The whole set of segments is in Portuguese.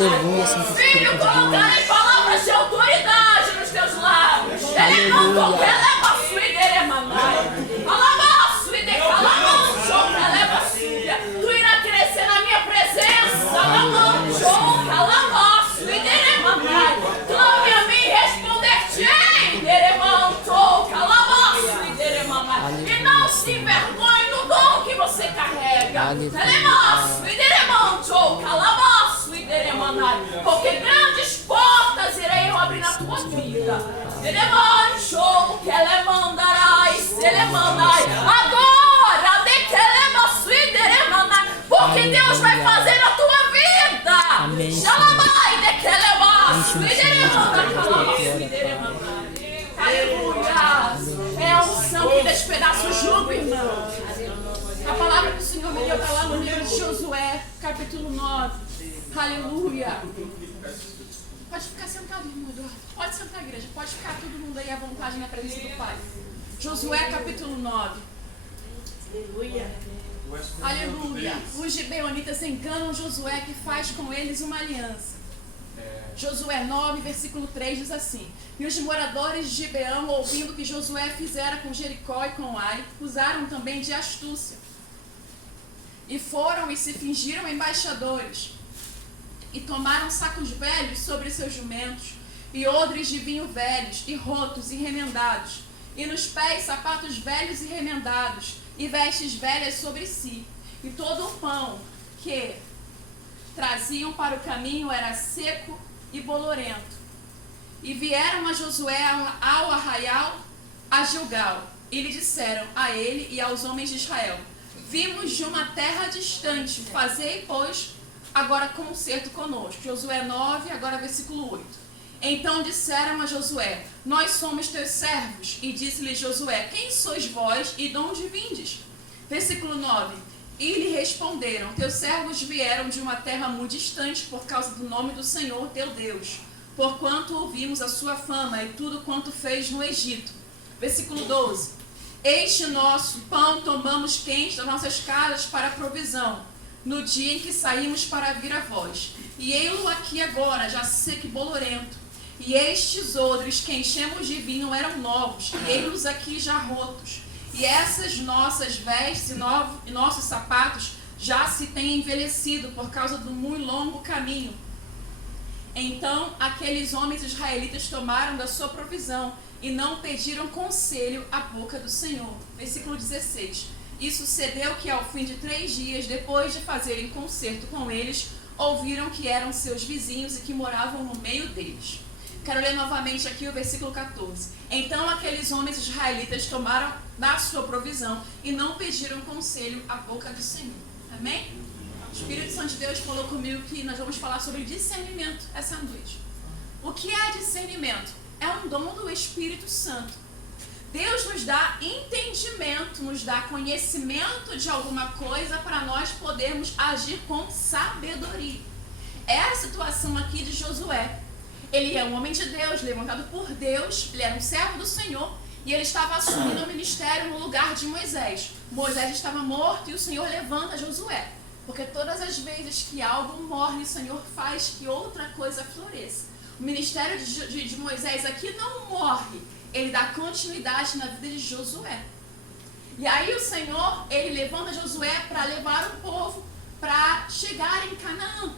Aleluia, Santo Espírito Filho, de Deus. colocarei palavras de autoridade nos teus lábios. Ele não leva a sua ideia, mamãe. Alabaço e decalamancho, leva a sua. Tu irá crescer na minha presença. Alamancho, calamaço e deremamai. Clame a mim e responder-te. Deremanto, calamaço e deremamai. E não se envergonhe do dom que você carrega. Telemaço e deremanto, calamaço e deremamai. Porque grandes portas irei eu abrir na tua vida. Deremancho, que ele mandarás, ele mandai. Agora, de que ele maço e deremamai. Porque Deus vai fazer na tua vida. Amém. Xalamai, de que ele maço e deremamai, calamaço e deremamai. Aleluia. É a unção que despedaça o jugo, irmão. A palavra que o Senhor me deu está lá no livro de Josué, capítulo 9. Aleluia. Pode ficar sentado, irmão Eduardo. Pode sentar, igreja. Pode ficar todo mundo aí à vontade na presença do Pai. Josué, capítulo 9. Aleluia. Aleluia. Os gibeonitas enganam Josué, que faz com eles uma aliança. Josué 9, versículo 3 diz assim: E os moradores de Gibeão, ouvindo que Josué fizera com Jericó e com Ai, usaram também de astúcia. E foram e se fingiram embaixadores. E tomaram sacos velhos sobre seus jumentos, e odres de vinho velhos, e rotos e remendados, e nos pés sapatos velhos e remendados, e vestes velhas sobre si. E todo o pão que traziam para o caminho era seco e bolorento. E vieram a Josué ao arraial a Gilgal, e lhe disseram a ele e aos homens de Israel: Vimos de uma terra distante, fazei, pois, agora concerto conosco. Josué 9, agora versículo 8. Então disseram a Josué: Nós somos teus servos. E disse-lhe Josué: Quem sois vós e de onde vindes? Versículo 9. E lhe responderam: Teus servos vieram de uma terra muito distante por causa do nome do Senhor teu Deus, porquanto ouvimos a sua fama e tudo quanto fez no Egito. Versículo 12. Este nosso pão tomamos quente das nossas casas para provisão, no dia em que saímos para vir a vós. E ei-lo aqui agora, já seco e bolorento. E estes odres que enchemos de vinho eram novos, e ei-los aqui já rotos. E essas nossas vestes e nossos sapatos já se têm envelhecido por causa do muito longo caminho. Então aqueles homens israelitas tomaram da sua provisão e não pediram conselho à boca do Senhor. Versículo 16. E sucedeu que ao fim de 3 dias, depois de fazerem concerto com eles, ouviram que eram seus vizinhos e que moravam no meio deles. Quero ler novamente aqui o versículo 14. Então aqueles homens israelitas tomaram da sua provisão e não pediram conselho à boca do Senhor. Amém? O Espírito Santo de Deus falou comigo que nós vamos falar sobre discernimento essa noite. O que é discernimento? É um dom do Espírito Santo. Deus nos dá entendimento, nos dá conhecimento de alguma coisa para nós podermos agir com sabedoria. É a situação aqui de Josué. Ele é um homem de Deus, levantado por Deus, ele era um servo do Senhor e ele estava assumindo o ministério no lugar de Moisés. Moisés estava morto e o Senhor levanta Josué, porque todas as vezes que algo morre, o Senhor faz que outra coisa floresça. O ministério de Moisés aqui não morre, ele dá continuidade na vida de Josué. E aí o Senhor, ele levanta Josué para levar o povo para chegar em Canaã.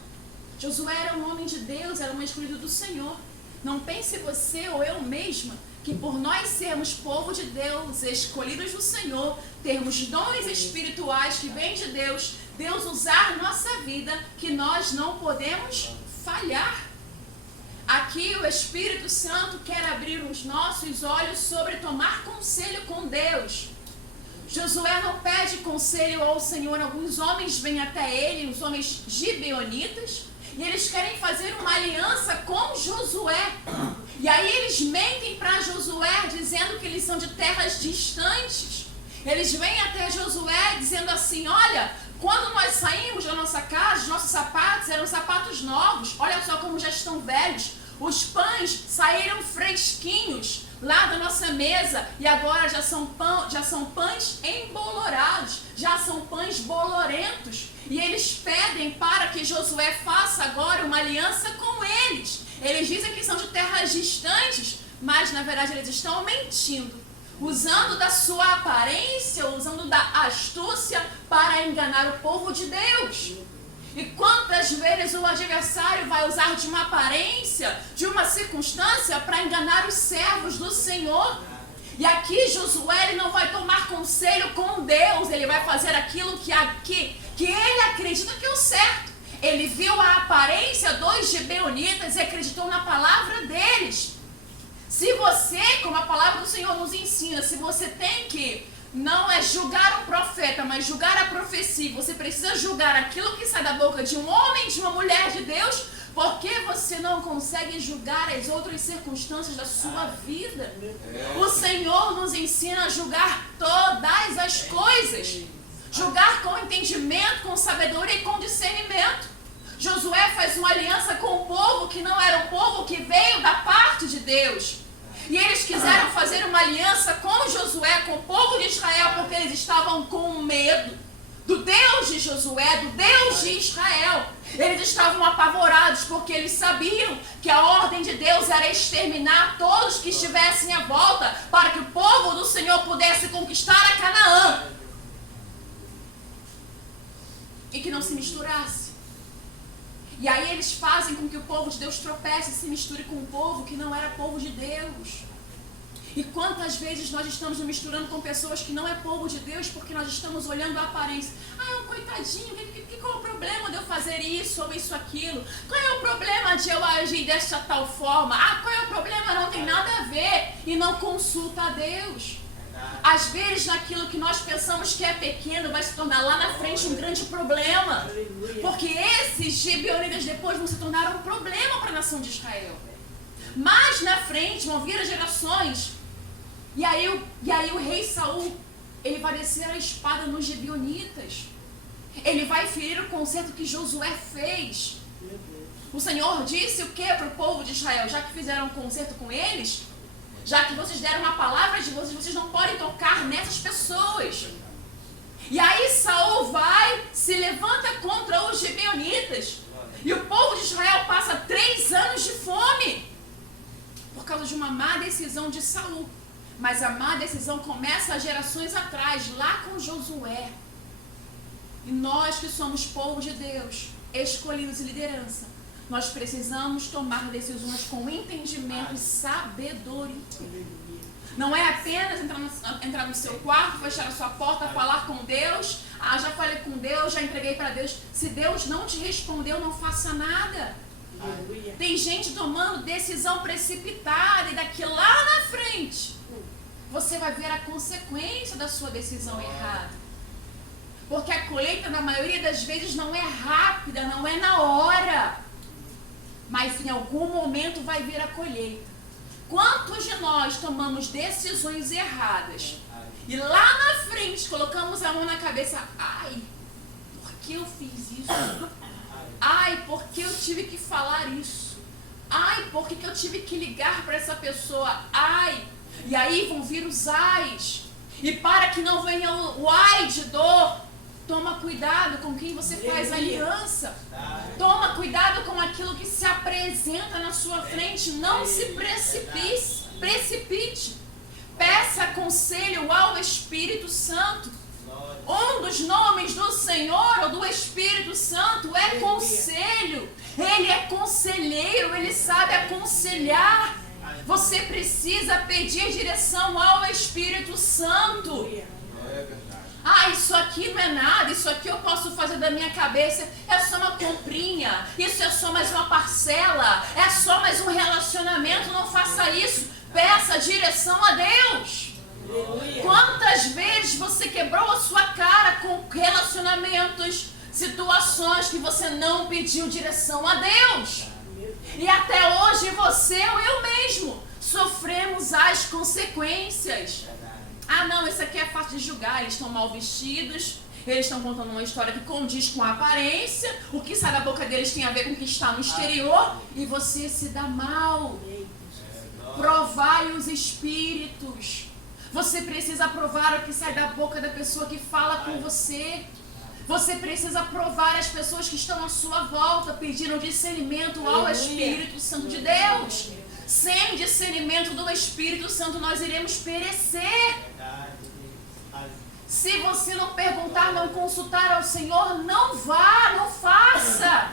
Josué era um homem de Deus, era um escolhido do Senhor. Não pense você ou eu mesma que por nós sermos povo de Deus, escolhidos do Senhor, termos dons espirituais que vêm de Deus, Deus usar nossa vida, que nós não podemos falhar. Aqui o Espírito Santo quer abrir os nossos olhos sobre tomar conselho com Deus. Josué não pede conselho ao Senhor. Alguns homens vêm até ele, os homens gibeonitas, e eles querem fazer uma aliança com Josué. E aí eles mentem para Josué, dizendo que eles são de terras distantes. Eles vêm até Josué dizendo assim: olha, quando nós saímos da nossa casa, os nossos sapatos eram sapatos novos. Olha só como já estão velhos. Os pães saíram fresquinhos lá da nossa mesa e agora já são pães embolorados, já são pães bolorentos. E eles pedem para que Josué faça agora uma aliança com eles. Eles dizem que são de terras distantes, mas na verdade eles estão mentindo, usando da sua aparência, usando da astúcia para enganar o povo de Deus. E quantas vezes o adversário vai usar de uma aparência, de uma circunstância para enganar os servos do Senhor? E aqui Josué ele não vai tomar conselho com Deus, ele vai fazer aquilo que ele acredita que é o certo. Ele viu a aparência dos gibeonitas e acreditou na palavra deles. Se você, como a palavra do Senhor nos ensina, se você tem que, não é julgar um profeta, mas julgar a profecia, você precisa julgar aquilo que sai da boca de um homem, de uma mulher de Deus, porque você não consegue julgar as outras circunstâncias da sua vida. O Senhor nos ensina a julgar todas as coisas. Julgar com entendimento, com sabedoria e com discernimento. Josué faz uma aliança com um povo que não era um povo que veio da parte de Deus. E eles quiseram fazer uma aliança com Josué, com o povo de Israel, porque eles estavam com medo do Deus de Josué, do Deus de Israel. Eles estavam apavorados porque eles sabiam que a ordem de Deus era exterminar todos que estivessem à volta para que o povo do Senhor pudesse conquistar a Canaã e que não se misturasse. E aí eles fazem com que o povo de Deus tropece e se misture com um povo que não era povo de Deus. E quantas vezes nós estamos nos misturando com pessoas que não é povo de Deus porque nós estamos olhando a aparência. Ah, é um coitadinho, qual é o problema de eu fazer isso ou isso, aquilo? Qual é o problema de eu agir desta tal forma? Ah, qual é o problema? Não tem nada a ver. E não consulta a Deus. Às vezes, naquilo que nós pensamos que é pequeno, vai se tornar lá na frente um grande problema. Porque esses gibeonitas depois vão se tornar um problema para a nação de Israel. Mas na frente vão vir as gerações. E aí o rei Saul, ele vai descer a espada nos gibeonitas. Ele vai ferir o concerto que Josué fez. O Senhor disse o que para o povo de Israel? Já que fizeram um concerto com eles, já que vocês deram uma palavra de vocês não podem tocar nessas pessoas. E aí Saul vai, se levanta contra os gibeonitas. E o povo de Israel passa 3 anos de fome por causa de uma má decisão de Saul. Mas a má decisão começa há gerações atrás, lá com Josué. E nós que somos povo de Deus, escolhidos em liderança, nós precisamos tomar decisões com entendimento e sabedoria. Não é apenas entrar no seu quarto, fechar a sua porta, falar com Deus. Ah, já falei com Deus, já entreguei para Deus. Se Deus não te respondeu, não faça nada. Aleluia. Tem gente tomando decisão precipitada e daqui lá na frente você vai ver a consequência da sua decisão errada. Porque a colheita, na maioria das vezes, não é rápida, não é na hora. Mas em algum momento vai vir a colheita. Quantos de nós tomamos decisões erradas e lá na frente colocamos a mão na cabeça? Ai, por que eu fiz isso? Ai, por que eu tive que falar isso? Ai, por que eu tive que ligar para essa pessoa? Ai, e aí vão vir os ais. E para que não venha o ai de dor, toma cuidado com quem você faz aliança. Toma cuidado com aquilo que se apresenta na sua frente. Não se precipite. Peça conselho ao Espírito Santo. Um dos nomes do Senhor ou do Espírito Santo é conselho. Ele é conselheiro, ele sabe aconselhar. Você precisa pedir direção ao Espírito Santo. Ah, isso aqui não é nada, isso aqui eu posso fazer da minha cabeça, é só uma comprinha, isso é só mais uma parcela, é só mais um relacionamento, não faça isso. Peça direção a Deus. Quantas vezes você quebrou a sua cara com relacionamentos, situações que você não pediu direção a Deus? E até hoje você ou eu mesmo sofremos as consequências. Ah, não, isso aqui é fácil de julgar, eles estão mal vestidos, eles estão contando uma história que condiz com a aparência, o que sai da boca deles tem a ver com o que está no exterior, e você se dá mal. Provai os espíritos. Você precisa provar o que sai da boca da pessoa que fala com você. Você precisa provar as pessoas que estão à sua volta, pedindo discernimento ao Espírito Santo de Deus. Sem discernimento do Espírito Santo, nós iremos perecer. Se você não perguntar, não consultar ao Senhor, não vá, não faça.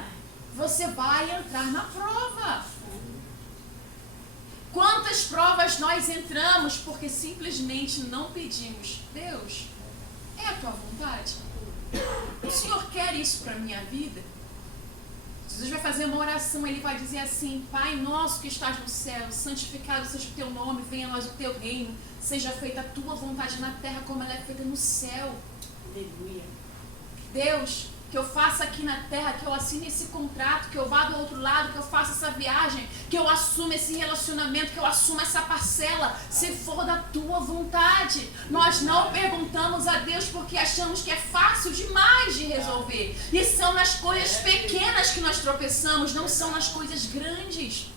Você vai entrar na prova. Quantas provas nós entramos porque simplesmente não pedimos? Deus, é a tua vontade? O Senhor quer isso para a minha vida? Jesus vai fazer uma oração, ele vai dizer assim: Pai nosso que estás no céu, santificado seja o teu nome, venha a nós o teu reino, seja feita a tua vontade na terra como ela é feita no céu. Aleluia. Deus, que eu faça aqui na terra, que eu assine esse contrato, que eu vá do outro lado, que eu faça essa viagem, que eu assuma esse relacionamento, que eu assuma essa parcela, se for da tua vontade. Nós não perguntamos a Deus porque achamos que é fácil demais de resolver. E são nas coisas pequenas que nós tropeçamos, não são nas coisas grandes.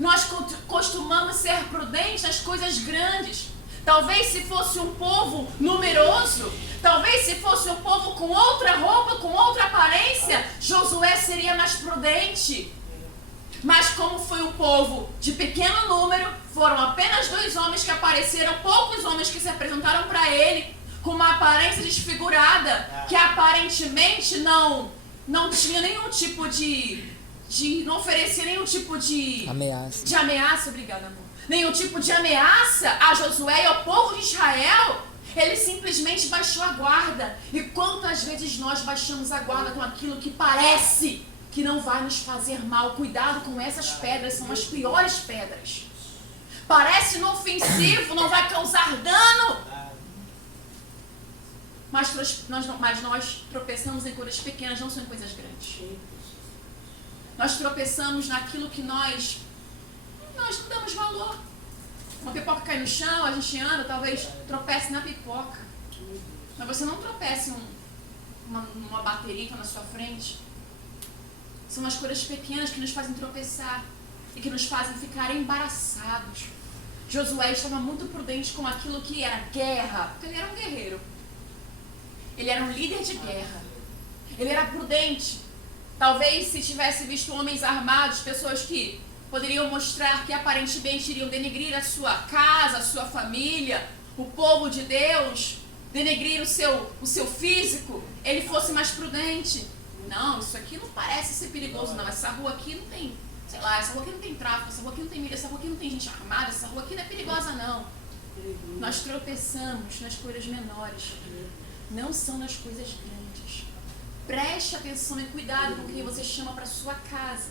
Nós costumamos ser prudentes nas coisas grandes. Talvez se fosse um povo numeroso, talvez se fosse um povo com outra roupa, com outra aparência, Josué seria mais prudente. Mas como foi um povo de pequeno número, foram apenas 2 homens que apareceram, poucos homens que se apresentaram para ele, com uma aparência desfigurada, que aparentemente não tinha nenhum tipo não oferecia nenhum tipo de ameaça, obrigada, amor. Nenhum tipo de ameaça a Josué e ao povo de Israel. Ele simplesmente baixou a guarda. E quantas vezes nós baixamos a guarda com aquilo que parece que não vai nos fazer mal? Cuidado com essas pedras, são as piores pedras. Parece inofensivo, não vai causar dano. Mas nós tropeçamos em coisas pequenas, não são em coisas grandes. Nós tropeçamos naquilo que nós não damos valor. Uma pipoca cai no chão, a gente anda, talvez tropece na pipoca. Mas você não tropece numa bateria que está na sua frente. São as coisas pequenas que nos fazem tropeçar e que nos fazem ficar embaraçados. Josué estava muito prudente com aquilo que era guerra, porque ele era um guerreiro. Ele era um líder de guerra. Ele era prudente. Talvez se tivesse visto homens armados, pessoas que poderiam mostrar que aparentemente iriam denegrir a sua casa, a sua família, o povo de Deus, denegrir o seu físico, ele fosse mais prudente. Não, isso aqui não parece ser perigoso não, essa rua aqui não tem, sei lá, essa rua aqui não tem tráfico, essa rua aqui não tem milha, essa rua aqui não tem gente armada, essa rua aqui não é perigosa não. Nós tropeçamos nas coisas menores, não são nas coisas grandes. Preste atenção e cuidado com quem você chama para sua casa.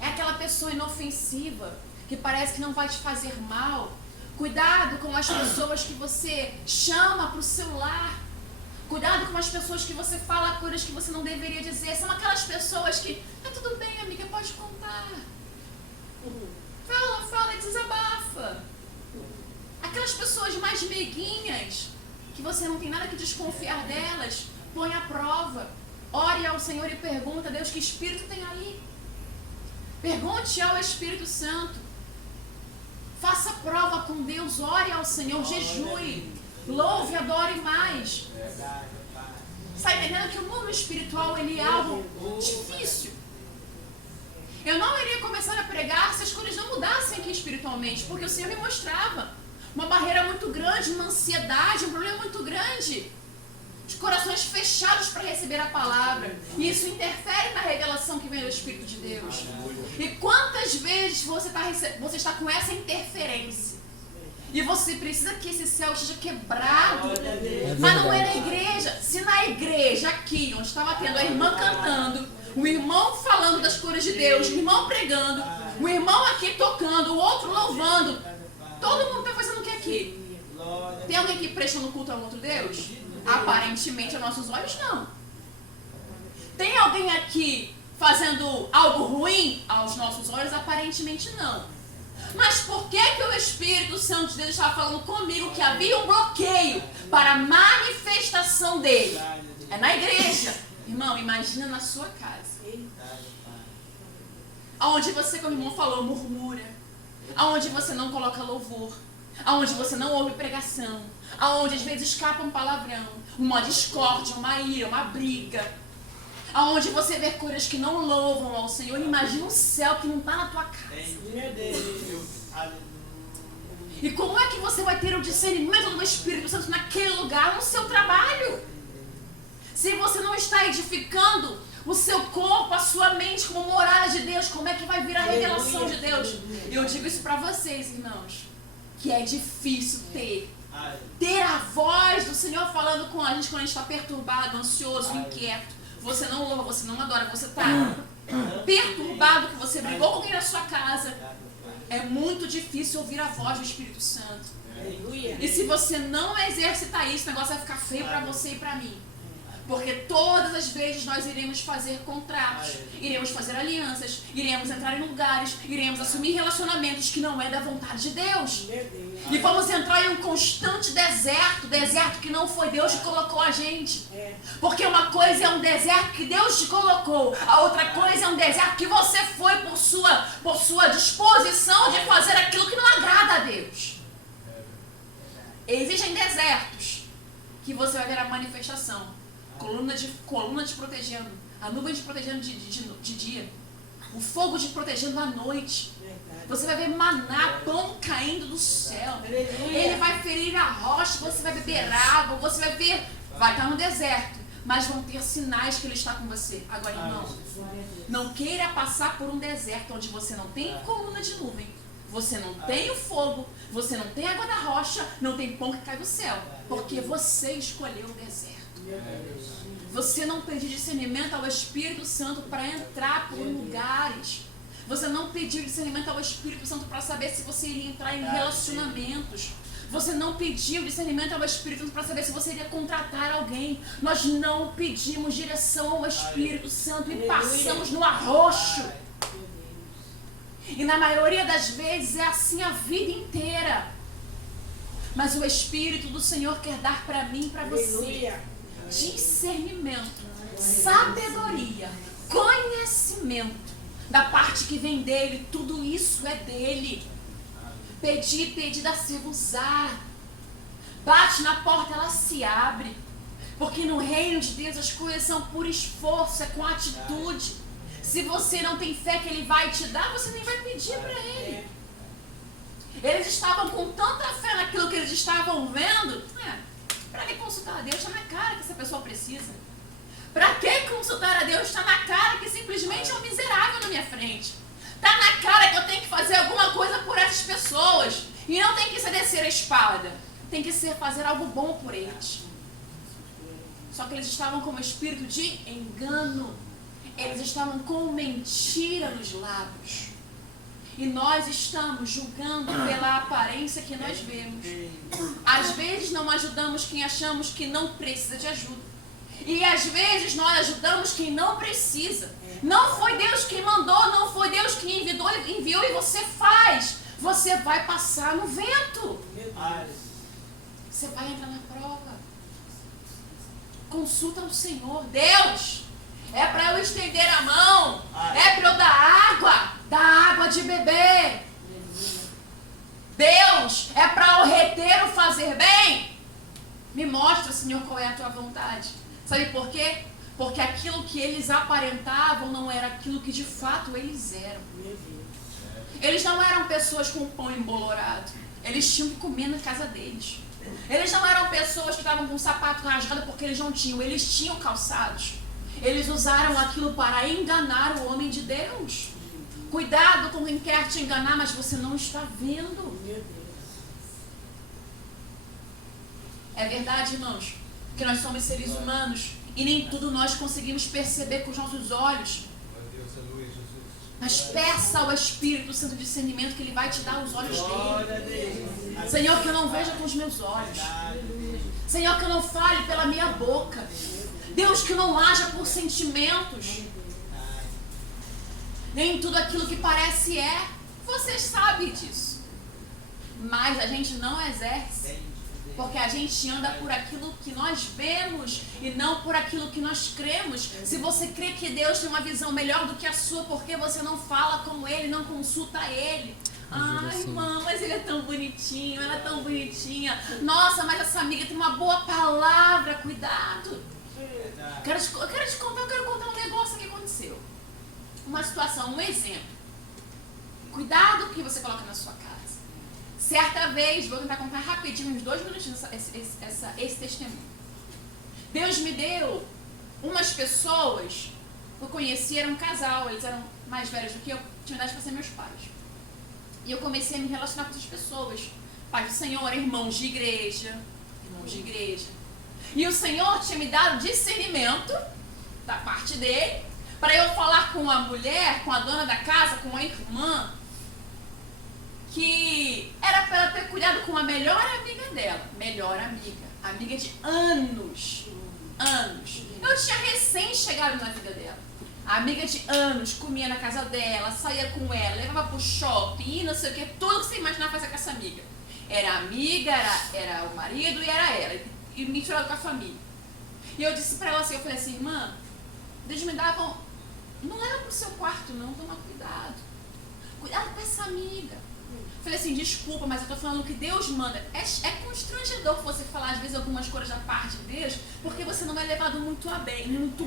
É aquela pessoa inofensiva, que parece que não vai te fazer mal. Cuidado com as pessoas que você chama para o seu lar. Cuidado com as pessoas que você fala coisas que você não deveria dizer. São aquelas pessoas que, tudo bem, amiga, pode contar. Fala e desabafa. Aquelas pessoas mais meiguinhas, que você não tem nada que desconfiar delas, põe à prova. Ore ao Senhor e pergunta: Deus, que espírito tem aí? Pergunte ao Espírito Santo. Faça prova com Deus, ore ao Senhor, jejue, louve, adore mais. Está entendendo que o mundo espiritual ele é algo difícil? Eu não iria começar a pregar se as coisas não mudassem aqui espiritualmente, porque o Senhor me mostrava uma barreira muito grande, uma ansiedade, um problema muito grande. De corações fechados para receber a palavra. E isso interfere na revelação que vem do Espírito de Deus. E quantas vezes você está com essa interferência? E você precisa que esse céu esteja quebrado. Mas não é na igreja. Se na igreja aqui, onde estava tendo a irmã cantando, o irmão falando das coisas de Deus, o irmão pregando, o irmão aqui tocando, o outro louvando, todo mundo está fazendo o que aqui? Tem alguém aqui prestando culto a um outro Deus? Aparentemente, aos nossos olhos, não. Tem alguém aqui fazendo algo ruim aos nossos olhos? Aparentemente, não. Mas por que o Espírito Santo de Deus estava falando comigo que havia um bloqueio para a manifestação dele? É na igreja. Irmão, imagina na sua casa. Aonde você, como o irmão falou, murmura. Aonde você não coloca louvor. Aonde você não ouve pregação, aonde às vezes escapa um palavrão, uma discórdia, uma ira, uma briga, aonde você vê coisas que não louvam ao Senhor, imagina um céu que não está na tua casa. Meu Deus. E como é que você vai ter o discernimento do Espírito Santo naquele lugar, no seu trabalho? Se você não está edificando o seu corpo, a sua mente como morada de Deus, como é que vai vir a revelação de Deus? Eu digo isso para vocês, irmãos, que é difícil ter a voz do Senhor falando com a gente quando a gente está perturbado, ansioso, inquieto. Você não louva, você não adora, você está perturbado, que você brigou com alguém na sua casa. É muito difícil ouvir a voz do Espírito Santo. E se você não exercitar isso, o negócio vai ficar feio para você e para mim. Porque todas as vezes nós iremos fazer contratos, iremos fazer alianças, iremos entrar em lugares, iremos assumir relacionamentos que não é da vontade de Deus. E vamos entrar em um constante deserto que não foi Deus que colocou a gente. Porque uma coisa é um deserto que Deus te colocou, a outra coisa é um deserto que você foi por sua disposição de fazer aquilo que não agrada a Deus. Existem desertos que você vai ver a manifestação. Coluna te protegendo, a nuvem te protegendo de dia, o fogo te protegendo à noite. Você vai ver maná, pão caindo do céu. Ele vai ferir a rocha, você vai beber água, você vai ver, vai estar no deserto, mas vão ter sinais que Ele está com você. Agora, irmão, não queira passar por um deserto onde você não tem coluna de nuvem, você não tem o fogo, você não tem água da rocha, não tem pão que cai do céu, porque você escolheu o deserto. Você não pediu discernimento ao Espírito Santo para entrar por lugares. Você não pediu discernimento ao Espírito Santo para saber se você iria entrar em relacionamentos. Você não pediu discernimento ao Espírito Santo para saber se você iria contratar alguém. Nós não pedimos direção ao Espírito Santo e passamos no arroxo. E na maioria das vezes é assim a vida inteira. Mas o Espírito do Senhor quer dar para mim e para você discernimento, sabedoria, conhecimento da parte que vem dele. Tudo isso é dele. Pedir, dá-se-vos-á. Bate na porta, ela se abre. Porque no reino de Deus as coisas são por esforço, é com atitude. Se você não tem fé que Ele vai te dar, você nem vai pedir para Ele. Eles estavam com tanta fé naquilo que eles estavam vendo. Para que consultar a Deus? Está na cara que essa pessoa precisa. Para que consultar a Deus? Está na cara que simplesmente é um miserável na minha frente. Está na cara que eu tenho que fazer alguma coisa por essas pessoas. E não tem que ser descer a espada. Tem que ser fazer algo bom por eles. Só que eles estavam com um espírito de engano. Eles estavam com mentira nos lábios. E nós estamos julgando pela aparência que nós vemos. Às vezes não ajudamos quem achamos que não precisa de ajuda. E às vezes nós ajudamos quem não precisa. Não foi Deus quem mandou, não foi Deus quem enviou e você faz. Você vai passar no vento. Você vai entrar na prova. Consulta o Senhor. Deus, é para eu estender a mão. É para eu dar água de beber. Deus, é para eu reter o fazer bem. Me mostra, Senhor, qual é a tua vontade. Sabe por quê? Porque aquilo que eles aparentavam não era aquilo que de fato eles eram. Eles não eram pessoas com pão embolorado. Eles tinham que comer na casa deles. Eles não eram pessoas que estavam com o sapato rasgado porque eles não tinham. Eles tinham calçados. Eles usaram aquilo para enganar o homem de Deus. Cuidado com quem quer te enganar, mas você não está vendo. É verdade, irmãos, que nós somos seres humanos e nem tudo nós conseguimos perceber com os nossos olhos. Mas peça ao Espírito Santo discernimento que Ele vai te dar os olhos dele. Senhor, que eu não veja com os meus olhos. Senhor, que eu não fale pela minha boca. Deus, que eu não haja por sentimentos. Nem tudo aquilo que parece é. Vocês sabem disso. Mas a gente não exerce. Porque a gente anda por aquilo que nós vemos e não por aquilo que nós cremos. Se você crê que Deus tem uma visão melhor do que a sua, por que você não fala com Ele, não consulta Ele? Ai, irmã, mas ele é tão bonitinho, ela é tão bonitinha. Nossa, mas essa amiga tem uma boa palavra, cuidado. Eu quero contar um negócio que aconteceu. Uma situação, um exemplo. Cuidado com o que você coloca na sua casa. Certa vez, vou tentar contar rapidinho, uns 2 minutinhos, esse testemunho. Deus me deu umas pessoas, eu conheci, era um casal, eles eram mais velhos do que eu, tinham idade para ser meus pais. E eu comecei a me relacionar com essas pessoas. Pai do Senhor, irmãos de igreja. E o Senhor tinha me dado discernimento, da parte dele, para eu falar com a mulher, com a dona da casa, com a irmã, que era para ela ter cuidado com a melhor amiga dela. Melhor amiga de anos. Eu tinha recém chegado na vida dela. A amiga de anos, comia na casa dela, saía com ela, levava pro shopping, não sei o que, tudo que você imaginava fazer com essa amiga. Era amiga, era o marido e era ela, e misturado com a família. E eu disse pra ela assim, eu falei assim, irmã, Deus me dava, não leva pro seu quarto não, toma cuidado. Cuidado com essa amiga. Falei assim, desculpa, mas eu tô falando o que Deus manda. É constrangedor você falar, às vezes, algumas coisas da parte de Deus, porque você não é levado muito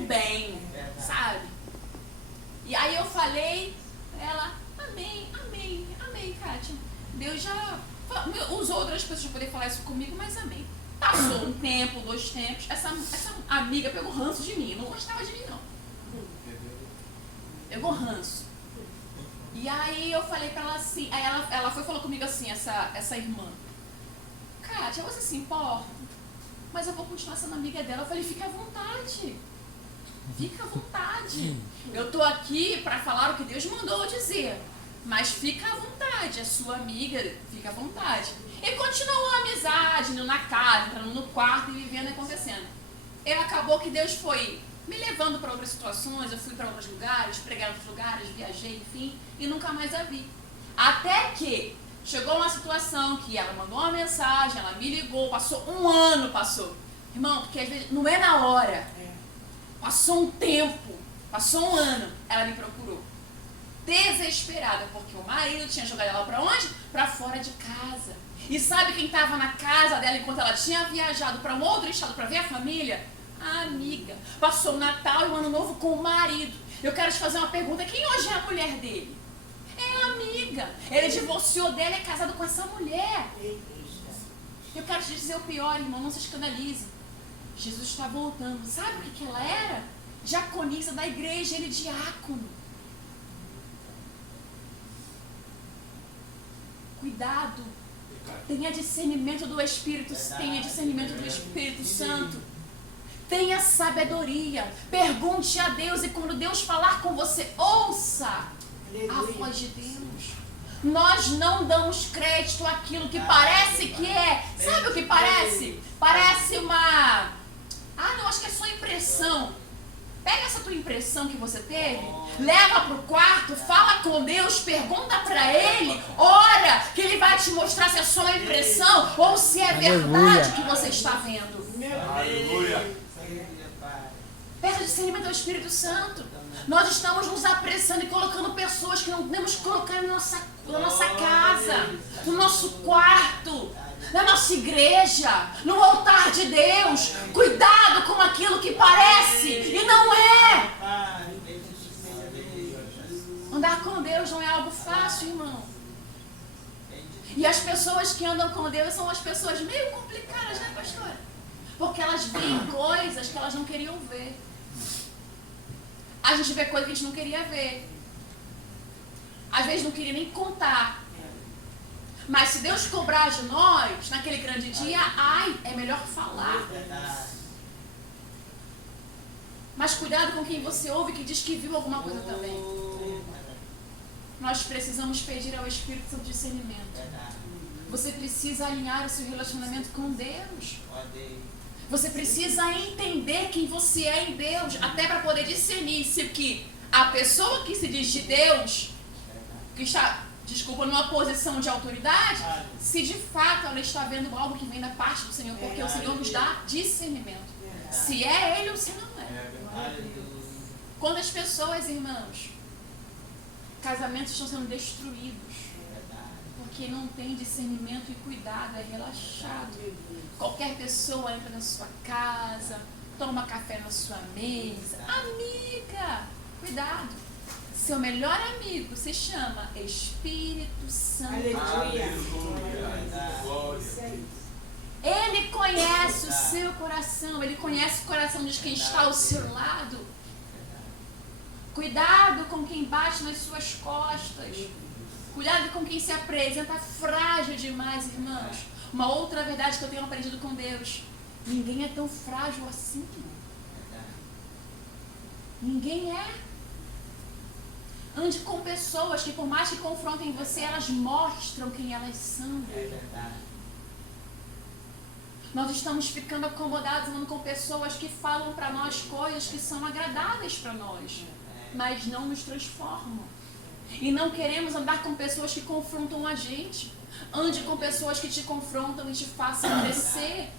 bem, sabe? E aí eu falei, ela, amém, Kátia. Deus já usou outras pessoas para poder falar isso comigo, mas amém. Passou um tempo, 2 tempos, essa amiga pegou ranço de mim, não gostava de mim não. Pegou ranço. E aí eu falei pra ela assim, aí ela foi e falou comigo assim, essa irmã, Kátia, você se importa? Mas eu vou continuar sendo amiga dela. Eu falei, fica à vontade. Eu tô aqui pra falar o que Deus mandou dizer, mas fica à vontade, é sua amiga, fica à vontade. E continuou a amizade, indo na casa, entrando no quarto e vivendo e acontecendo. E acabou que Deus foi me levando para outras situações, eu fui para outros lugares, preguei em outros lugares, viajei, enfim, e nunca mais a vi. Até que chegou uma situação que ela mandou uma mensagem, ela me ligou, passou um ano, Irmão, porque às vezes não é na hora. Passou um tempo, passou um ano, ela me procurou. Desesperada, porque o marido tinha jogado ela para onde? Para fora de casa. E sabe quem estava na casa dela enquanto ela tinha viajado para um outro estado para ver a família? A amiga. Passou o Natal e o Ano Novo com o marido. Eu quero te fazer uma pergunta. Quem hoje é a mulher dele? É a amiga. Ele divorciou dela e é casado com essa mulher. Eu quero te dizer o pior, irmão. Não se escandalize. Jesus está voltando. Sabe o que ela era? Diaconisa da igreja. Ele diácono. Cuidado. Tenha discernimento do Espírito. Tenha discernimento do Espírito Santo. Tenha sabedoria. Pergunte a Deus e quando Deus falar com você, ouça a voz de Deus. Nós não damos crédito àquilo que parece que é. Sabe o que parece? Parece uma... não, acho que é só impressão. Pega essa tua impressão que você teve, leva para o quarto, fala com Deus, pergunta para Ele, ora, que Ele vai te mostrar se é só uma impressão ou se é verdade que você está vendo. Aleluia. Peça discernimento ao Espírito Santo. Nós estamos nos apressando e colocando pessoas que não devemos colocar na nossa casa, no nosso quarto, na nossa igreja, no altar de Deus. Cuidado com aquilo que parece e não é. Andar com Deus não é algo fácil, irmão. E as pessoas que andam com Deus são as pessoas meio complicadas, né, pastora? Porque elas veem coisas que elas não queriam ver. A gente vê coisas que a gente não queria ver. Às vezes não queria nem contar. Mas se Deus cobrar de nós, naquele grande dia, é melhor falar. Mas cuidado com quem você ouve que diz que viu alguma coisa também. Nós precisamos pedir ao Espírito Santo discernimento. Você precisa alinhar o seu relacionamento com Deus. Você precisa entender quem você é em Deus, até para poder discernir se que a pessoa que se diz de Deus, que está, numa posição de autoridade, se de fato ela está vendo algo que vem da parte do Senhor, porque o Senhor nos dá discernimento. Se é Ele ou se não é. Quantas pessoas, irmãos, casamentos estão sendo destruídos porque não tem discernimento e cuidado, é relaxado. Qualquer pessoa entra na sua casa, toma café na sua mesa. Amiga, cuidado. Seu melhor amigo se chama Espírito Santo. Aleluia. Ele conhece o seu coração, ele conhece o coração de quem está ao seu lado. Cuidado com quem bate nas suas costas. Cuidado com quem se apresenta frágil demais, irmãos. Uma outra verdade que eu tenho aprendido com Deus: ninguém é tão frágil assim. Ninguém é. Ande com pessoas que, por mais que confrontem você, elas mostram quem elas são. Nós estamos ficando acomodados andando com pessoas que falam para nós coisas que são agradáveis para nós, mas não nos transformam. E não queremos andar com pessoas que confrontam a gente. Ande com pessoas que te confrontam e te façam crescer,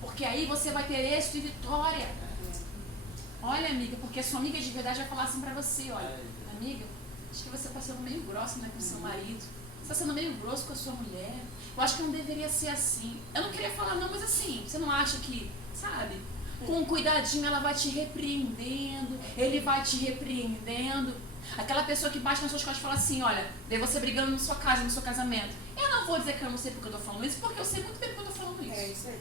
porque aí você vai ter êxito e vitória. Olha, amiga, porque a sua amiga de verdade vai falar assim pra você: olha, amiga, acho que você está sendo meio grossa, né, com o seu marido. Você está sendo meio grosso com a sua mulher. Eu acho que não deveria ser assim. Eu não queria falar não, mas assim, você não acha que, sabe, com um cuidadinho ela vai te repreendendo, ele vai te repreendendo. Aquela pessoa que bate nas suas costas e fala assim: olha, vê você brigando na sua casa, no seu casamento. Eu não vou dizer que eu não sei porque eu tô falando isso, porque eu sei muito bem porque eu tô falando isso. É isso aí.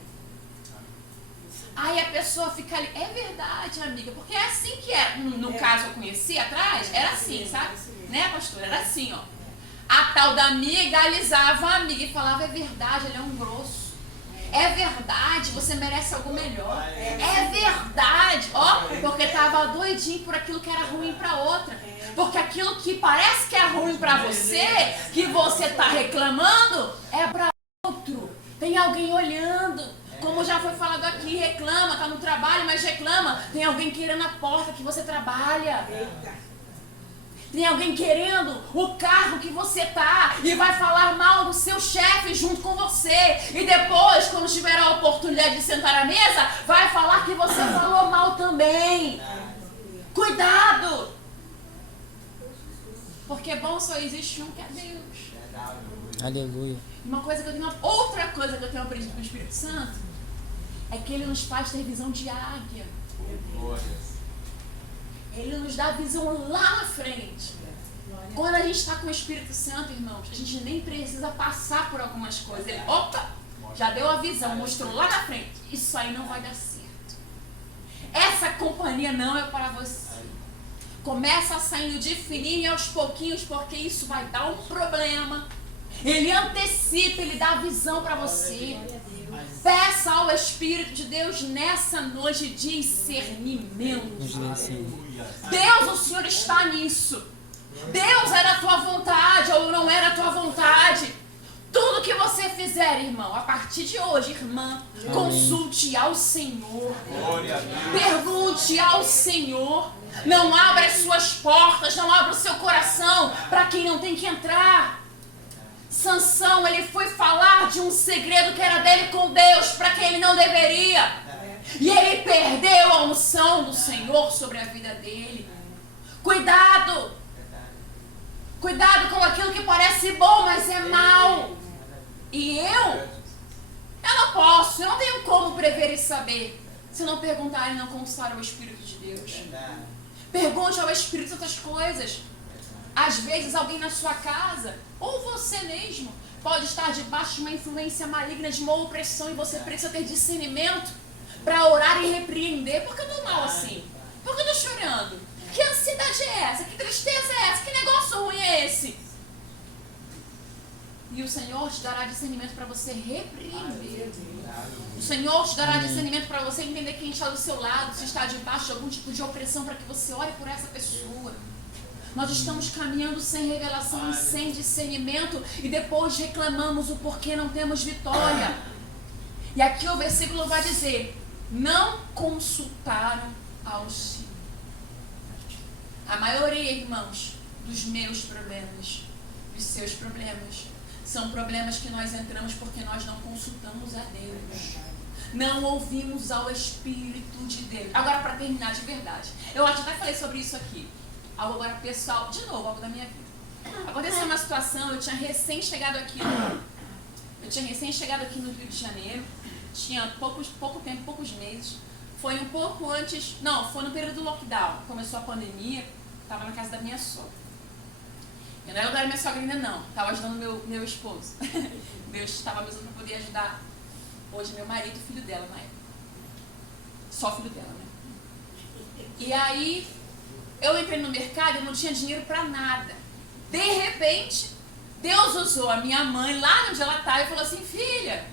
Aí a pessoa fica ali: é verdade, amiga, porque é assim que é. No caso eu conheci atrás, era assim, sabe? Né, pastor? Era assim, ó. A tal da amiga alisava a amiga e falava: é verdade, ele é um grosso. É verdade, você merece algo melhor. É verdade, ó, porque tava doidinho por aquilo que era ruim pra outra. Porque aquilo que parece que é ruim pra você, que você tá reclamando, é pra outro. Tem alguém olhando. Como já foi falado aqui, reclama, tá no trabalho, mas reclama. Tem alguém querendo a porta que você trabalha. Tem alguém querendo o carro que você tá e vai falar mal do seu chefe junto com você. E depois, quando tiver a oportunidade de sentar à mesa, vai falar que você falou mal também. Cuidado! Porque bom só existe um, que é Deus. Aleluia. Outra coisa que eu tenho aprendido com o Espírito Santo é que ele nos faz ter visão de águia. Ele nos dá visão lá na frente. Quando a gente está com o Espírito Santo, irmãos, a gente nem precisa passar por algumas coisas. Ele, opa, já deu a visão, mostrou lá na frente. Isso aí não vai dar certo. Essa companhia não é para você. Começa saindo de fininho e aos pouquinhos, porque isso vai dar um problema. Ele antecipa, ele dá a visão para você. Peça ao Espírito de Deus nessa noite discernimento. Deus, o Senhor está nisso. Deus, era a tua vontade ou não era a tua vontade. Tudo que você fizer, irmão, a partir de hoje, irmã, consulte ao Senhor. Pergunte ao Senhor. Não abra as suas portas, não abra o seu coração para quem não tem que entrar. Sansão, ele foi falar de um segredo que era dele com Deus para quem ele não deveria. E ele perdeu a unção do Senhor sobre a vida dele. Cuidado! Cuidado com aquilo que parece bom, mas é mal. E eu não posso, eu não tenho como prever e saber se não perguntar e não consultar ao Espírito de Deus. Pergunte ao Espírito outras coisas. Às vezes alguém na sua casa, ou você mesmo, pode estar debaixo de uma influência maligna, de uma opressão, e você precisa ter discernimento para orar e repreender. Por que eu tô mal assim? Por que eu tô chorando? Que ansiedade é essa? Que tristeza é essa? Que negócio ruim é esse? E o Senhor te dará discernimento para você repreender. O Senhor te dará discernimento para você entender quem está do seu lado, se está debaixo de algum tipo de opressão, para que você ore por essa pessoa. Nós estamos caminhando sem revelação e sem discernimento, e depois reclamamos o porquê não temos vitória. E aqui o versículo vai dizer: não consultaram ao Senhor. A maioria, irmãos, dos meus problemas, dos seus problemas, são problemas que nós entramos porque nós não consultamos a Deus. Não ouvimos ao Espírito de Deus. Agora, para terminar de verdade, eu até falei sobre isso aqui. Algo agora pessoal, de novo, algo da minha vida. Aconteceu uma situação, eu tinha recém chegado aqui no Rio de Janeiro, tinha pouco tempo, poucos meses. Foi um pouco antes, não, foi no período do lockdown, começou a pandemia, estava na casa da minha sogra. Eu não era minha sogra ainda não, estava ajudando meu esposo. Deus estava me usando para poder ajudar, hoje meu marido, filho dela na época. Só filho dela, né? E aí, eu entrei no mercado e não tinha dinheiro para nada. De repente, Deus usou a minha mãe lá onde ela estava e falou assim, filha,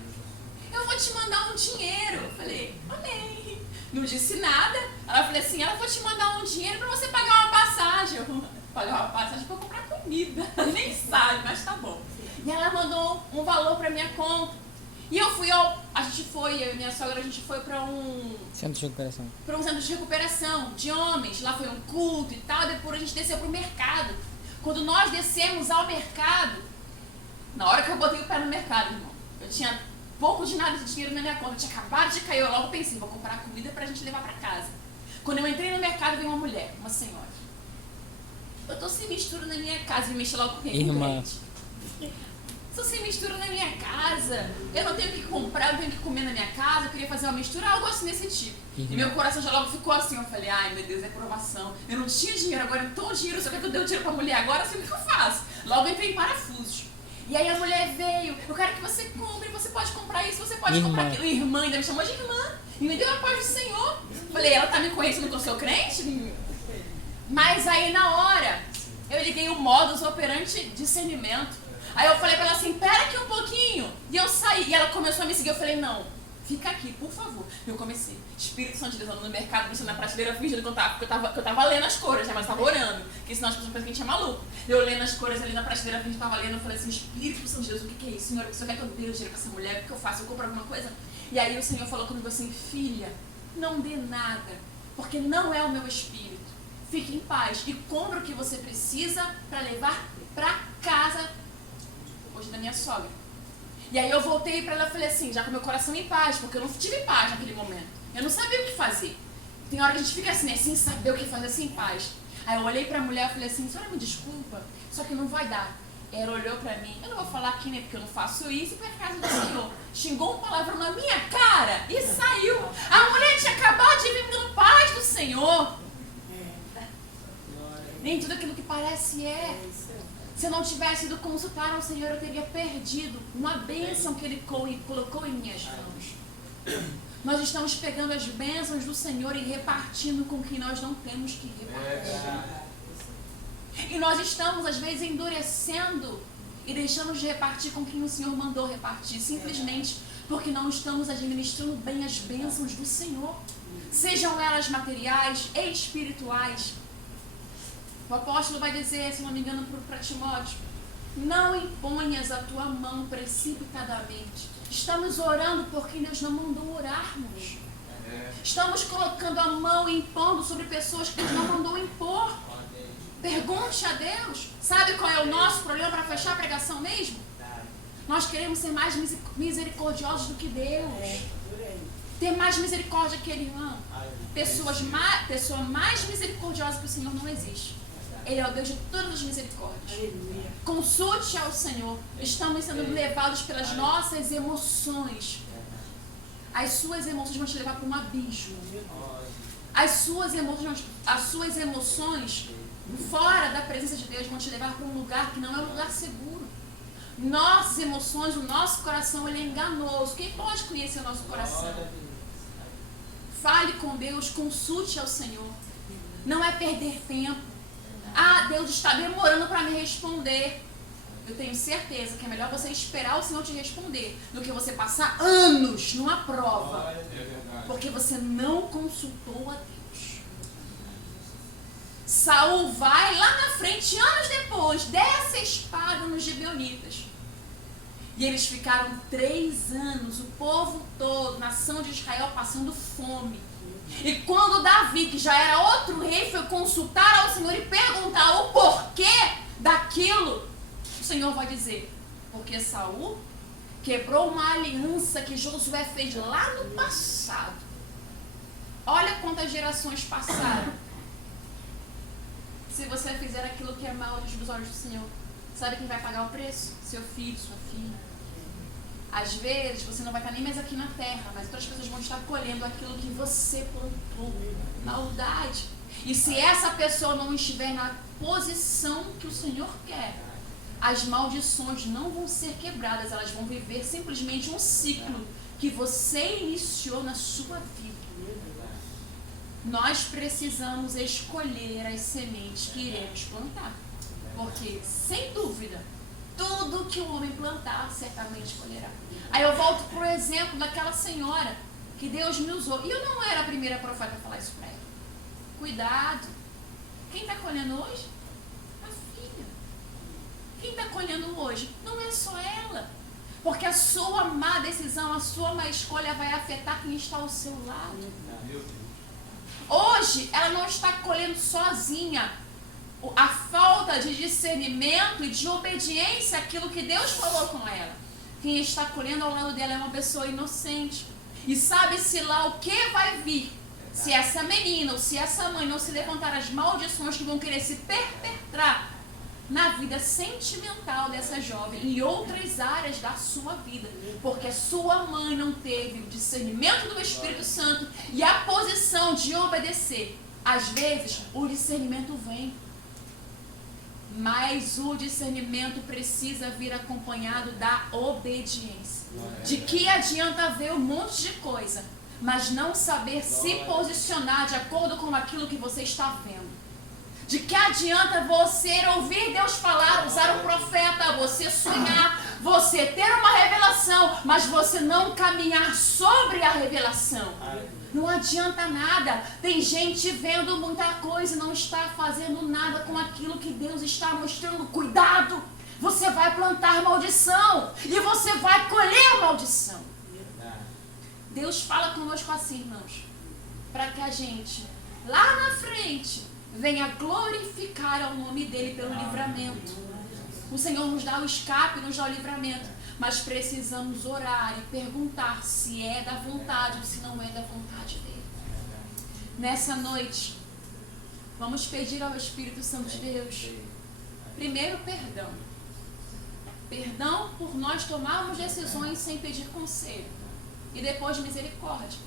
eu vou te mandar um dinheiro. Eu falei, amém. Não disse nada. Ela falou assim, ela vai te mandar um dinheiro para você pagar uma passagem. Eu pagar uma passagem para comprar comida. Nem sabe, mas tá bom. E ela mandou um valor para minha conta. E eu fui eu e minha sogra, a gente foi para um centro de recuperação. Para um centro de recuperação de homens. Lá foi um culto e tal. Depois a gente desceu para o mercado. Quando nós descemos ao mercado, na hora que eu botei o pé no mercado, irmão, eu tinha pouco de nada de dinheiro na minha conta. Eu tinha acabado de cair. Eu logo pensei, vou comprar comida pra gente levar pra casa. Quando eu entrei no mercado, veio uma mulher, uma senhora. Eu tô sem mistura na minha casa. E me logo com quem? Irmã. Tô sem mistura na minha casa. Eu não tenho o que comprar, eu não tenho o que comer na minha casa. Eu queria fazer uma mistura, algo assim nesse tipo. E meu coração já logo ficou assim. Eu falei, ai meu Deus, é provação. Eu não tinha dinheiro, agora eu tô dinheiro. Só que eu dei o dinheiro pra mulher agora, assim o que eu faço? Logo entrei em parafusos. E aí a mulher veio, eu quero que você compre, você pode comprar isso, você pode comprar aquilo. Irmã, ainda me chamou de irmã. E me deu a paz do Senhor. Falei, ela tá me conhecendo que eu sou crente? Mas aí na hora, eu liguei o modus operandi discernimento. Aí eu falei pra ela assim, pera aqui um pouquinho. E eu saí, e ela começou a me seguir. Eu falei, não, fica aqui, por favor. Eu comecei, Espírito Santo de Deus, no mercado, mexendo na prateleira, fingindo que eu tava lendo as cores, né, mas tava orando. Porque senão as pessoas pensam que a gente é maluco. Eu lendo as cores ali na prateleira, fingindo que tava lendo. Eu falei assim, Espírito Santo de Deus, o que é isso? Senhor, você quer que eu dê o dinheiro pra essa mulher? O que eu faço? Eu compro alguma coisa? E aí o Senhor falou comigo assim, filha, não dê nada, porque não é o meu espírito. Fique em paz e compre o que você precisa para levar pra casa, hoje da minha sogra. E aí eu voltei pra ela e falei assim, já com meu coração em paz, porque eu não tive paz naquele momento. Eu não sabia o que fazer. Tem hora que a gente fica assim, né, sem saber o que fazer, sem paz. Aí eu olhei pra mulher e falei assim, senhora, me desculpa, só que não vai dar. Ela olhou pra mim, eu não vou falar aqui, né, porque eu não faço isso, e foi a casa do Senhor. Xingou um palavrão na minha cara e saiu. A mulher tinha acabado de vir me dando paz do Senhor. Nem tudo aquilo que parece é. Se eu não tivesse ido consultar ao Senhor, eu teria perdido uma bênção que Ele colocou em minhas mãos. Nós estamos pegando as bênçãos do Senhor e repartindo com quem nós não temos que repartir. E nós estamos, às vezes, endurecendo e deixamos de repartir com quem o Senhor mandou repartir, simplesmente porque não estamos administrando bem as bênçãos do Senhor. Sejam elas materiais e espirituais. O apóstolo vai dizer, se não me engano, para Timóteo, não imponhas a tua mão precipitadamente. Estamos orando porque Deus não mandou orarmos. Estamos colocando a mão e impondo sobre pessoas que Deus não mandou impor. Pergunte a Deus. Sabe qual é o nosso problema para fechar a pregação mesmo? Nós queremos ser mais misericordiosos do que Deus. Ter mais misericórdia que Ele ama. Pessoa mais misericordiosa que o Senhor não existe. Ele é o Deus de todas as misericórdias. Consulte ao Senhor. Estamos sendo levados pelas nossas emoções. As suas emoções vão te levar para um abismo. As suas emoções fora da presença de Deus vão te levar para um lugar que não é um lugar seguro. Nossas emoções, o nosso coração, ele é enganoso. Quem pode conhecer o nosso coração? Fale com Deus, consulte ao Senhor. Não é perder tempo. Ah, Deus está demorando para me responder. Eu tenho certeza que é melhor você esperar o Senhor te responder do que você passar anos numa prova, porque você não consultou a Deus. Saul vai lá na frente, anos depois, desce a espada nos gibeonitas. E eles ficaram 3 anos, o povo todo, nação de Israel, passando fome. E quando Davi, que já era outro rei, foi consultar ao Senhor e perguntar o porquê daquilo, o Senhor vai dizer, porque Saul quebrou uma aliança que Josué fez lá no passado. Olha quantas gerações passaram. se você fizer aquilo que é mal dos olhos do Senhor, sabe quem vai pagar o preço? Seu filho, sua filha. Às vezes você não vai estar nem mais aqui na terra, mas outras pessoas vão estar colhendo aquilo que você plantou. Maldade. E se essa pessoa não estiver na posição que o Senhor quer, as maldições não vão ser quebradas, elas vão viver simplesmente um ciclo que você iniciou na sua vida. Nós precisamos escolher as sementes que iremos plantar. Porque, sem dúvida, tudo que o homem plantar, certamente colherá. Aí eu volto para o exemplo daquela senhora que Deus me usou. E eu não era a primeira profeta a falar isso para ela. Cuidado. Quem está colhendo hoje? A filha. Quem está colhendo hoje? Não é só ela. Porque a sua má decisão, a sua má escolha vai afetar quem está ao seu lado. Hoje, ela não está colhendo sozinha a falta de discernimento e de obediência àquilo que Deus falou com ela. Quem está colhendo ao lado dela é uma pessoa inocente. E sabe-se lá o que vai vir. Se essa menina ou se essa mãe não se levantar as maldições que vão querer se perpetrar na vida sentimental dessa jovem, em outras áreas da sua vida, porque sua mãe não teve o discernimento do Espírito Santo e a posição de obedecer. Às vezes, o discernimento vem, mas o discernimento precisa vir acompanhado da obediência. De que adianta ver um monte de coisa, mas não saber se posicionar de acordo com aquilo que você está vendo? De que adianta você ouvir Deus falar, usar um profeta, você sonhar, você ter uma revelação, mas você não caminhar sobre a revelação? Não adianta nada. Tem gente vendo muita coisa e não está fazendo nada com aquilo que Deus está mostrando. Cuidado! Você vai plantar maldição e você vai colher maldição. Deus fala conosco assim, irmãos, para que a gente, lá na frente, venha glorificar ao nome dele pelo livramento. O Senhor nos dá o escape, nos dá o livramento, mas precisamos orar e perguntar se é da vontade ou se não é da vontade dele. Nessa noite, vamos pedir ao Espírito Santo de Deus, primeiro, perdão. Perdão por nós tomarmos decisões sem pedir conselho. E depois misericórdia,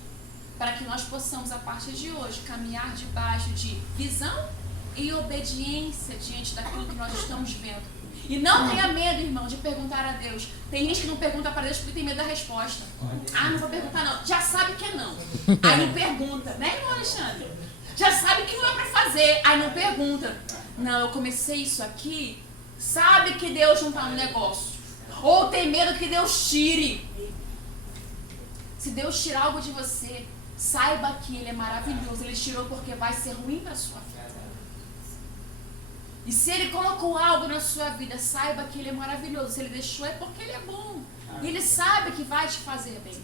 para que nós possamos, a partir de hoje, caminhar debaixo de visão e obediência diante daquilo que nós estamos vendo. E não tenha medo, irmão, de perguntar a Deus. Tem gente que não pergunta para Deus porque tem medo da resposta. Ah, não vou perguntar não. Já sabe que é não. Aí não pergunta, né, irmão Alexandre? Já sabe que não é para fazer. Aí não pergunta. Não, eu comecei isso aqui. Sabe que Deus não está no negócio. Ou tem medo que Deus tire. Se Deus tirar algo de você, saiba que Ele é maravilhoso. Ele tirou porque vai ser ruim para a sua vida. E se Ele colocou algo na sua vida, saiba que Ele é maravilhoso. Se Ele deixou é porque Ele é bom. E Ele sabe que vai te fazer bem.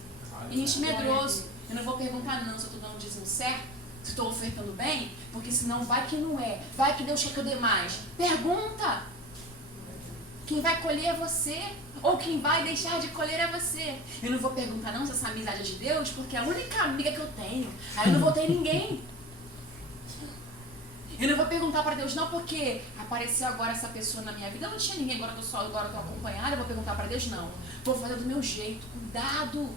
E a gente é medroso. Eu não vou perguntar não se eu estou dando o dízimo certo, se estou ofertando bem, porque senão vai que não é. Vai que Deus quer que eu dê mais. Pergunta. Quem vai colher é você. Ou quem vai deixar de colher é você. Eu não vou perguntar não se essa amizade é de Deus, porque é a única amiga que eu tenho. Aí eu não vou ter ninguém. Eu não vou perguntar para Deus não porque apareceu agora essa pessoa na minha vida. Eu não tinha ninguém, agora eu estou acompanhada. Eu vou perguntar para Deus não. Vou fazer do meu jeito. Cuidado.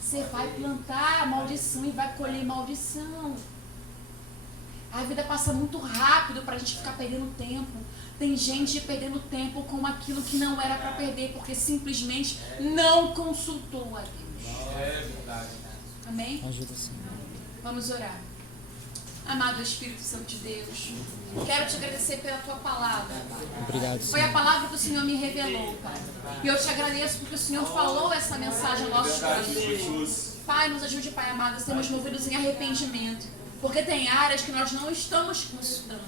Você vai plantar maldição e vai colher maldição. A vida passa muito rápido para a gente ficar perdendo tempo. Tem gente perdendo tempo com aquilo que não era para perder, porque simplesmente não consultou a Deus. É verdade. Amém? Ajuda, Senhor. Vamos orar. Amado Espírito Santo de Deus, quero te agradecer pela tua palavra. Obrigado, Foi a Senhor. palavra que o Senhor me revelou, Pai. E eu te agradeço porque o Senhor falou essa mensagem ao nosso coração. Pai, nos ajude, Pai amado, a sermos movidos em arrependimento. Porque tem áreas que nós não estamos consultando.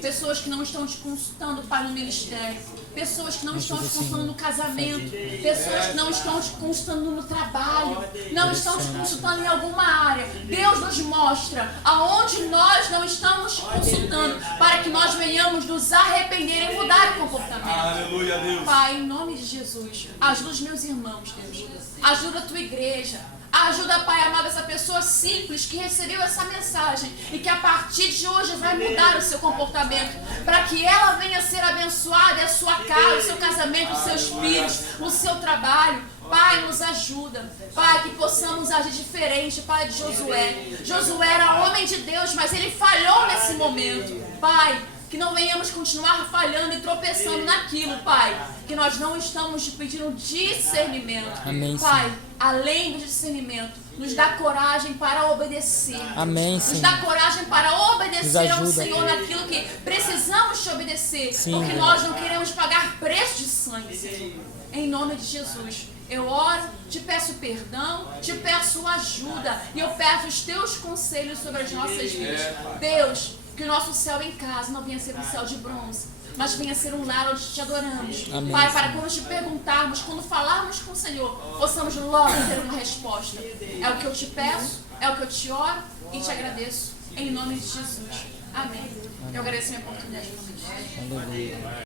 Pessoas que não estão te consultando, Pai, no ministério. Pessoas que não estão te consultando no casamento. Pessoas que não estão te consultando no trabalho. Não estão te consultando em alguma área. Deus nos mostra aonde nós não estamos te consultando, para que nós venhamos nos arrepender e mudar o comportamento. Aleluia, Deus. Pai, em nome de Jesus, ajuda os meus irmãos, Deus. Ajuda a tua igreja. Ajuda, Pai amado, essa pessoa simples que recebeu essa mensagem e que a partir de hoje vai mudar o seu comportamento, para que ela venha a ser abençoada, a sua casa, o seu casamento, os seus filhos, o seu trabalho. Pai, nos ajuda. Pai, que possamos agir diferente, Pai, de Josué. Josué era homem de Deus, mas ele falhou nesse momento. Pai, que não venhamos continuar falhando e tropeçando naquilo, Pai. Que nós não estamos te pedindo discernimento. Amém, Pai, além do discernimento, nos dá coragem para obedecer. Amém, Nos dá coragem para obedecer ao Senhor naquilo que precisamos te obedecer. Sim, porque nós não queremos pagar preço de sangue, Senhor. Em nome de Jesus. Eu oro, te peço perdão, te peço ajuda. E eu peço os teus conselhos sobre as nossas vidas. Deus, que o nosso céu em casa não venha ser um céu de bronze, mas venha ser um lar onde te adoramos. Amém, Pai, para quando te perguntarmos, quando falarmos com o Senhor, possamos logo ter uma resposta. É o que eu te peço, é o que eu te oro e te agradeço. Em nome de Jesus. Amém. Eu agradeço a minha oportunidade. Aleluia.